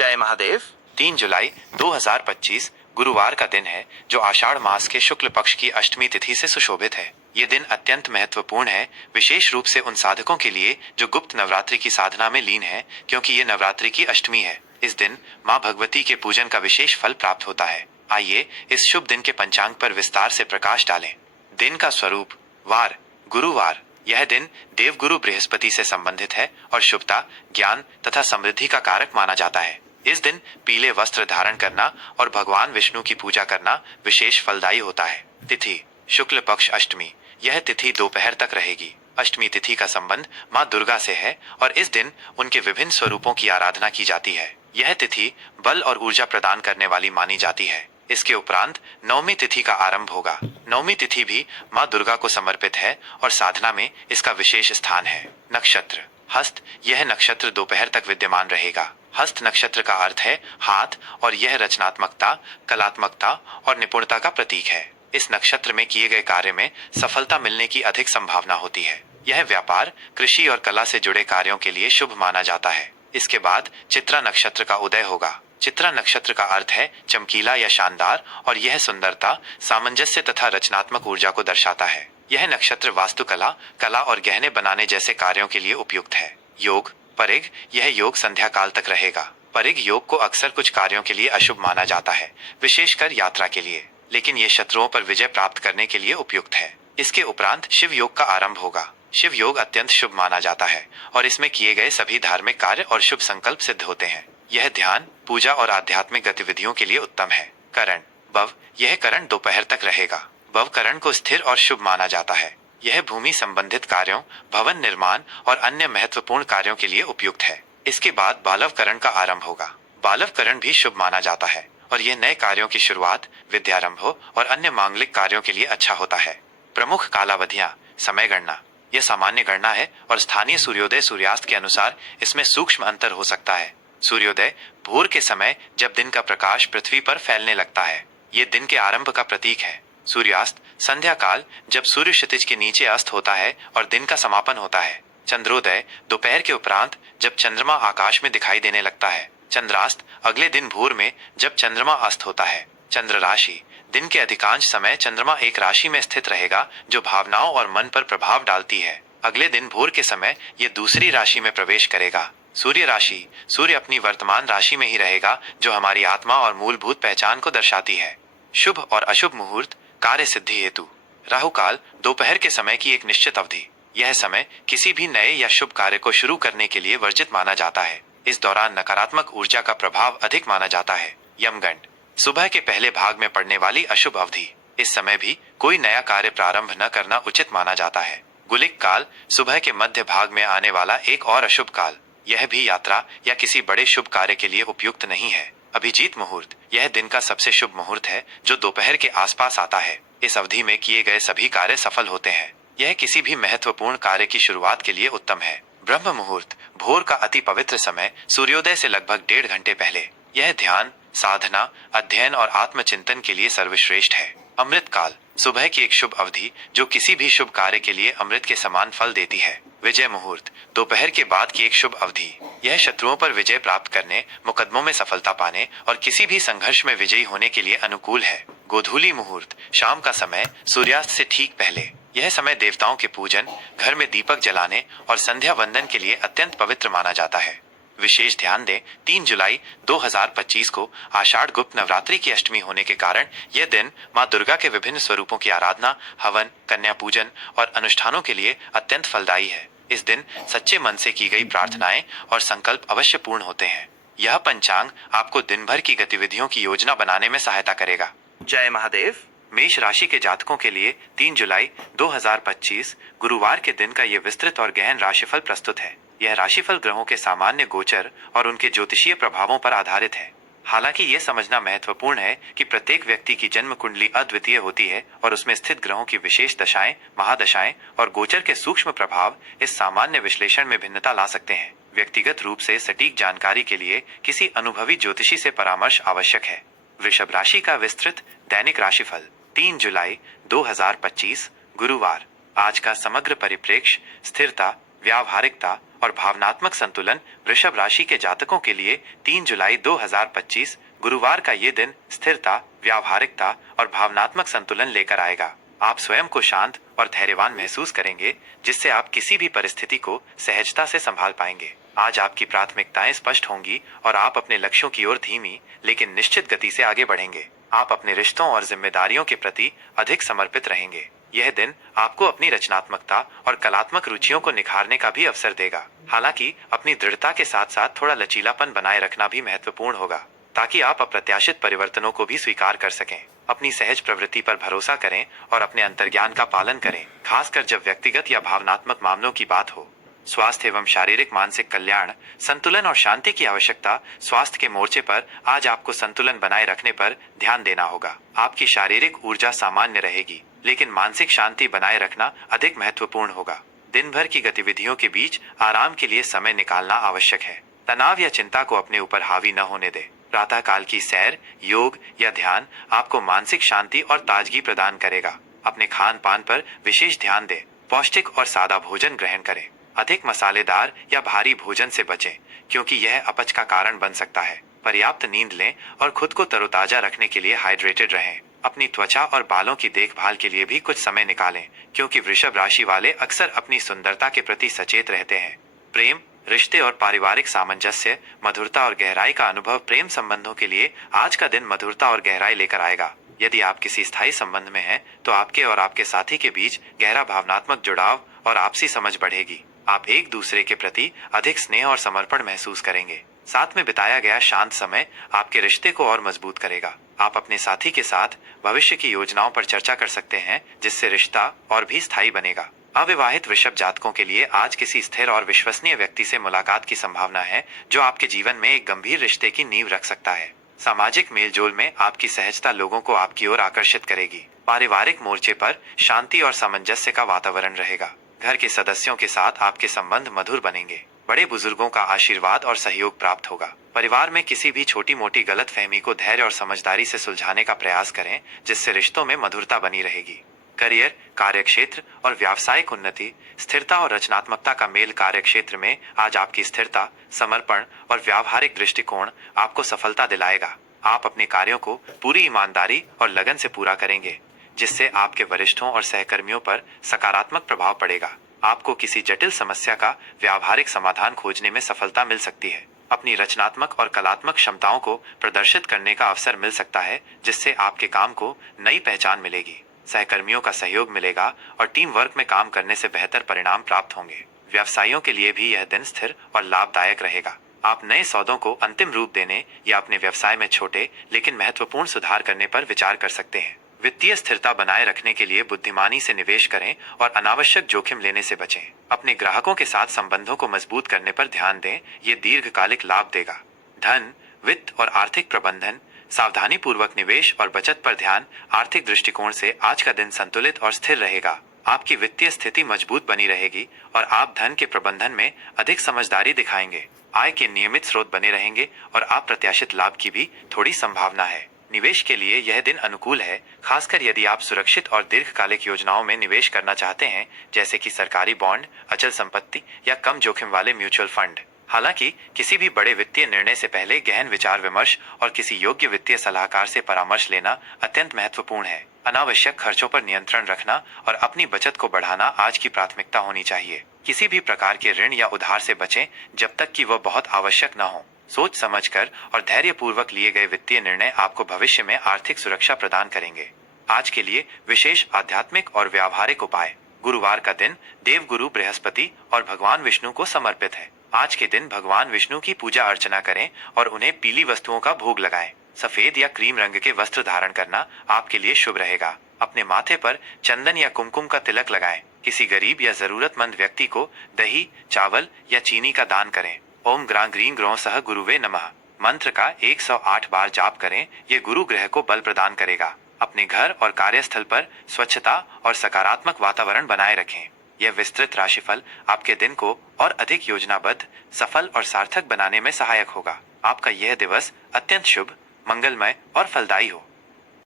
जय महादेव। 3 जुलाई 2025 गुरुवार का दिन है, जो आषाढ़ मास के शुक्ल पक्ष की अष्टमी तिथि से सुशोभित है। ये दिन अत्यंत महत्वपूर्ण है, विशेष रूप से उन साधकों के लिए जो गुप्त नवरात्रि की साधना में लीन है, क्योंकि ये नवरात्रि की अष्टमी है। इस दिन माँ भगवती के पूजन का विशेष फल प्राप्त होता है। आइए इस शुभ दिन के पंचांग पर विस्तार से प्रकाश डालें। दिन का स्वरूप। वार गुरुवार। यह दिन देवगुरु बृहस्पति से संबंधित है और शुभता, ज्ञान तथा समृद्धि का कारक माना जाता है। इस दिन पीले वस्त्र धारण करना और भगवान विष्णु की पूजा करना विशेष फलदायी होता है। तिथि शुक्ल पक्ष अष्टमी। यह तिथि दोपहर तक रहेगी। अष्टमी तिथि का संबंध माँ दुर्गा से है और इस दिन उनके विभिन्न स्वरूपों की आराधना की जाती है। यह तिथि बल और ऊर्जा प्रदान करने वाली मानी जाती है। इसके उपरांत नवमी तिथि का आरंभ होगा। नवमी तिथि भी माँ दुर्गा को समर्पित है और साधना में इसका विशेष स्थान है। नक्षत्र हस्त। यह नक्षत्र दोपहर तक विद्यमान रहेगा। हस्त नक्षत्र का अर्थ है हाथ और यह रचनात्मकता, कलात्मकता और निपुणता का प्रतीक है। इस नक्षत्र में किए गए कार्य में सफलता मिलने की अधिक संभावना होती है। यह व्यापार, कृषि और कला से जुड़े कार्यों के लिए शुभ माना जाता है। इसके बाद चित्रा नक्षत्र का उदय होगा। चित्रा नक्षत्र का अर्थ है चमकीला या शानदार और यह सुंदरता, सामंजस्य तथा रचनात्मक ऊर्जा को दर्शाता है। यह नक्षत्र वास्तुकला, कला और गहने बनाने जैसे कार्यों के लिए उपयुक्त है। योग परिग। यह योग संध्या काल तक रहेगा। परिग योग को अक्सर कुछ कार्यों के लिए अशुभ माना जाता है, विशेषकर यात्रा के लिए, लेकिन यह शत्रुओं पर विजय प्राप्त करने के लिए उपयुक्त है। इसके उपरांत शिव योग का आरंभ होगा। शिव योग अत्यंत शुभ माना जाता है और इसमें किए गए सभी धार्मिक कार्य और शुभ संकल्प सिद्ध होते हैं। यह ध्यान, पूजा और आध्यात्मिक गतिविधियों के लिए उत्तम है। करण भव। यह करण दोपहर तक रहेगा। भव करण को स्थिर और शुभ माना जाता है। यह भूमि संबंधित कार्यों, भवन निर्माण और अन्य महत्वपूर्ण कार्यों के लिए उपयुक्त है। इसके बाद बालव करण का आरंभ होगा। बालव करण भी शुभ माना जाता है और यह नए कार्यों की शुरुआत, विद्यारंभ और अन्य मांगलिक कार्यों के लिए अच्छा होता है। प्रमुख कालावधियां। समय गणना। यह सामान्य गणना है और स्थानीय सूर्योदय सूर्यास्त के अनुसार इसमें सूक्ष्म अंतर हो सकता है। सूर्योदय भोर के समय, जब दिन का प्रकाश पृथ्वी पर फैलने लगता है। ये दिन के आरंभ का प्रतीक है। सूर्यास्त संध्या काल, जब सूर्य क्षितिज के नीचे अस्त होता है और दिन का समापन होता है। चंद्रोदय दोपहर के उपरांत, जब चंद्रमा आकाश में दिखाई देने लगता है। चंद्रास्त अगले दिन भोर में, जब चंद्रमा अस्त होता है। चंद्र राशि। दिन के अधिकांश समय चंद्रमा एक राशि में स्थित रहेगा, जो भावनाओं और मन पर प्रभाव डालती है। अगले दिन भोर के समय ये दूसरी राशि में प्रवेश करेगा। सूर्य राशि। सूर्य अपनी वर्तमान राशि में ही रहेगा, जो हमारी आत्मा और मूलभूत पहचान को दर्शाती है। शुभ और अशुभ मुहूर्त। कार्य सिद्धि हेतु राहु काल दोपहर के समय की एक निश्चित अवधि। यह समय किसी भी नए या शुभ कार्य को शुरू करने के लिए वर्जित माना जाता है। इस दौरान नकारात्मक ऊर्जा का प्रभाव अधिक माना जाता है। यमगंड सुबह के पहले भाग में पड़ने वाली अशुभ अवधि। इस समय भी कोई नया कार्य प्रारंभ न करना उचित माना जाता है। गुलिक काल सुबह के मध्य भाग में आने वाला एक और अशुभ काल। यह भी यात्रा या किसी बड़े शुभ कार्य के लिए उपयुक्त नहीं है। अभिजीत मुहूर्त। यह दिन का सबसे शुभ मुहूर्त है, जो दोपहर के आसपास आता है। इस अवधि में किए गए सभी कार्य सफल होते हैं। यह किसी भी महत्वपूर्ण कार्य की शुरुआत के लिए उत्तम है। ब्रह्म मुहूर्त भोर का अति पवित्र समय, सूर्योदय से लगभग 1.5 घंटे पहले। यह ध्यान, साधना, अध्ययन और आत्मचिंतन के लिए सर्वश्रेष्ठ है। अमृत काल सुबह की एक शुभ अवधि, जो किसी भी शुभ कार्य के लिए अमृत के समान फल देती है। विजय मुहूर्त दोपहर के बाद की एक शुभ अवधि। यह शत्रुओं पर विजय प्राप्त करने, मुकदमों में सफलता पाने और किसी भी संघर्ष में विजयी होने के लिए अनुकूल है। गोधूली मुहूर्त शाम का समय, सूर्यास्त से ठीक पहले। यह समय देवताओं के पूजन, घर में दीपक जलाने और संध्या वंदन के लिए अत्यंत पवित्र माना जाता है। विशेष ध्यान दें, 3 जुलाई 2025 को आषाढ़ गुप्त नवरात्रि की अष्टमी होने के कारण यह दिन माँ दुर्गा के विभिन्न स्वरूपों की आराधना, हवन, कन्या पूजन और अनुष्ठानों के लिए अत्यंत फलदायी है। इस दिन सच्चे मन से की गई प्रार्थनाएं और संकल्प अवश्य पूर्ण होते हैं। यह पंचांग आपको दिन भर की गतिविधियों की योजना बनाने में सहायता करेगा। जय महादेव। मेष राशि के जातकों के लिए 3 जुलाई 2025 गुरुवार के दिन का ये विस्तृत और गहन राशिफल प्रस्तुत है। यह राशिफल ग्रहों के सामान्य गोचर और उनके ज्योतिषीय प्रभावों पर आधारित है। हालांकि यह समझना महत्वपूर्ण है कि प्रत्येक व्यक्ति की जन्म कुंडली अद्वितीय होती है और उसमें स्थित ग्रहों की विशेष दशाएं, महादशाएं और गोचर के सूक्ष्म प्रभाव इस सामान्य विश्लेषण में भिन्नता ला सकते हैं। व्यक्तिगत रूप से सटीक जानकारी के लिए किसी अनुभवी ज्योतिषी से परामर्श आवश्यक है। वृषभ राशि का विस्तृत दैनिक राशिफल 3 जुलाई 2025 गुरुवार। आज का समग्र परिप्रेक्ष्य स्थिरता, व्यावहारिकता और भावनात्मक संतुलन। वृषभ राशि के जातकों के लिए 3 जुलाई 2025 गुरुवार का ये दिन स्थिरता, व्यावहारिकता और भावनात्मक संतुलन लेकर आएगा। आप स्वयं को शांत और धैर्यवान महसूस करेंगे, जिससे आप किसी भी परिस्थिति को सहजता से संभाल पाएंगे। आज आपकी प्राथमिकताएं स्पष्ट होंगी और आप अपने लक्ष्यों की ओर धीमी लेकिन निश्चित गति से आगे बढ़ेंगे। आप अपने रिश्तों और जिम्मेदारियों के प्रति अधिक समर्पित रहेंगे। यह दिन आपको अपनी रचनात्मकता और कलात्मक रुचियों को निखारने का भी अवसर देगा। हालांकि अपनी दृढ़ता के साथ साथ थोड़ा लचीलापन बनाए रखना भी महत्वपूर्ण होगा, ताकि आप अप्रत्याशित परिवर्तनों को भी स्वीकार कर सकें। अपनी सहज प्रवृत्ति पर भरोसा करें और अपने अंतर्ज्ञान का पालन करें, खासकर जब व्यक्तिगत या भावनात्मक मामलों की बात हो। स्वास्थ्य एवं शारीरिक मानसिक कल्याण, संतुलन और शांति की आवश्यकता। स्वास्थ्य के मोर्चे पर आज आपको संतुलन बनाए रखने पर ध्यान देना होगा। आपकी शारीरिक ऊर्जा सामान्य रहेगी, लेकिन मानसिक शांति बनाए रखना अधिक महत्वपूर्ण होगा। दिन भर की गतिविधियों के बीच आराम के लिए समय निकालना आवश्यक है। तनाव या चिंता को अपने ऊपर हावी न होने दें। प्रातः काल की सैर, योग या ध्यान आपको मानसिक शांति और ताजगी प्रदान करेगा। अपने खान पान पर विशेष ध्यान दें। पौष्टिक और सादा भोजन ग्रहण करें। अधिक मसालेदार या भारी भोजन से बचें, क्योंकि यह अपच का कारण बन सकता है। पर्याप्त नींद लें और खुद को तरोताजा रखने के लिए हाइड्रेटेड रहें। अपनी त्वचा और बालों की देखभाल के लिए भी कुछ समय निकालें, क्योंकि वृषभ राशि वाले अक्सर अपनी सुंदरता के प्रति सचेत रहते हैं। प्रेम, रिश्ते और पारिवारिक सामंजस्य, मधुरता और गहराई का अनुभव। प्रेम संबंधों के लिए आज का दिन मधुरता और गहराई लेकर आएगा। यदि आप किसी स्थायी संबंध में हैं, तो आपके और आपके साथी के बीच गहरा भावनात्मक जुड़ाव और आपसी समझ बढ़ेगी। आप एक दूसरे के प्रति अधिक स्नेह और समर्पण महसूस करेंगे। साथ में बिताया गया शांत समय आपके रिश्ते को और मजबूत करेगा। आप अपने साथी के साथ भविष्य की योजनाओं पर चर्चा कर सकते हैं, जिससे रिश्ता और भी स्थायी बनेगा। अविवाहित वृषभ जातकों के लिए आज किसी स्थिर और विश्वसनीय व्यक्ति से मुलाकात की संभावना है, जो आपके जीवन में एक गंभीर रिश्ते की नींव रख सकता है। सामाजिक मेलजोल में आपकी सहजता लोगों को आपकी ओर आकर्षित करेगी। पारिवारिक मोर्चे पर शांति और सामंजस्य का वातावरण रहेगा। घर के सदस्यों के साथ आपके संबंध मधुर बनेंगे। बड़े बुजुर्गों का आशीर्वाद और सहयोग प्राप्त होगा। परिवार में किसी भी छोटी मोटी गलतफहमी को धैर्य और समझदारी से सुलझाने का प्रयास करें, जिससे रिश्तों में मधुरता बनी रहेगी। करियर, कार्यक्षेत्र और व्यावसायिक उन्नति, स्थिरता और रचनात्मकता का मेल। कार्यक्षेत्र में आज आपकी स्थिरता, समर्पण और व्यावहारिक दृष्टिकोण आपको सफलता दिलाएगा। आप अपने कार्यों को पूरी ईमानदारी और लगन से पूरा करेंगे, जिससे आपके वरिष्ठों और सहकर्मियों पर सकारात्मक प्रभाव पड़ेगा। आपको किसी जटिल समस्या का व्यावहारिक समाधान खोजने में सफलता मिल सकती है। अपनी रचनात्मक और कलात्मक क्षमताओं को प्रदर्शित करने का अवसर मिल सकता है, जिससे आपके काम को नई पहचान मिलेगी। सहकर्मियों का सहयोग मिलेगा और टीम वर्क में काम करने से बेहतर परिणाम प्राप्त होंगे। व्यवसायियों के लिए भी यह दिन स्थिर और लाभदायक रहेगा। आप नए सौदों को अंतिम रूप देने या अपने व्यवसाय में छोटे लेकिन महत्वपूर्ण सुधार करने पर विचार कर सकते हैं। वित्तीय स्थिरता बनाए रखने के लिए बुद्धिमानी से निवेश करें और अनावश्यक जोखिम लेने से बचें। अपने ग्राहकों के साथ संबंधों को मजबूत करने पर ध्यान दें, ये दीर्घकालिक लाभ देगा। धन, वित्त और आर्थिक प्रबंधन, सावधानी पूर्वक निवेश और बचत पर ध्यान। आर्थिक दृष्टिकोण से आज का दिन संतुलित और स्थिर रहेगा। आपकी वित्तीय स्थिति मजबूत बनी रहेगी और आप धन के प्रबंधन में अधिक समझदारी दिखाएंगे। आय के नियमित स्रोत बने रहेंगे और अप्रत्याशित लाभ की भी थोड़ी संभावना है। निवेश के लिए यह दिन अनुकूल है, खासकर यदि आप सुरक्षित और दीर्घकालिक योजनाओं में निवेश करना चाहते हैं, जैसे कि सरकारी बॉन्ड, अचल संपत्ति या कम जोखिम वाले म्यूचुअल फंड। हालांकि किसी भी बड़े वित्तीय निर्णय से पहले गहन विचार विमर्श और किसी योग्य वित्तीय सलाहकार से परामर्श लेना अत्यंत महत्वपूर्ण है। अनावश्यक खर्चों पर नियंत्रण रखना और अपनी बचत को बढ़ाना आज की प्राथमिकता होनी चाहिए। किसी भी प्रकार के ऋण या उधार से बचें जब तक कि वह बहुत आवश्यक न हो। सोच समझकर और धैर्यपूर्वक लिए गए वित्तीय निर्णय आपको भविष्य में आर्थिक सुरक्षा प्रदान करेंगे। आज के लिए विशेष आध्यात्मिक और व्यावहारिक उपाय। गुरुवार का दिन देवगुरु बृहस्पति और भगवान विष्णु को समर्पित है। आज के दिन भगवान विष्णु की पूजा अर्चना करें और उन्हें पीली वस्तुओं का भोग लगाएं। सफेद या क्रीम रंग के वस्त्र धारण करना आपके लिए शुभ रहेगा। अपने माथे पर चंदन या कुमकुम का तिलक लगाएं। किसी गरीब या जरूरतमंद व्यक्ति को दही, चावल या चीनी का दान करें। ओम ग्रां ग्रीं ग्रौं सह गुरुवे नमः मंत्र का 108 बार जाप करें। ये गुरु ग्रह को बल प्रदान करेगा। अपने घर और कार्यस्थल पर स्वच्छता और सकारात्मक वातावरण बनाए रखें। यह विस्तृत राशिफल आपके दिन को और अधिक योजनाबद्ध, सफल और सार्थक बनाने में सहायक होगा। आपका यह दिवस अत्यंत शुभ, मंगलमय और फलदायी हो।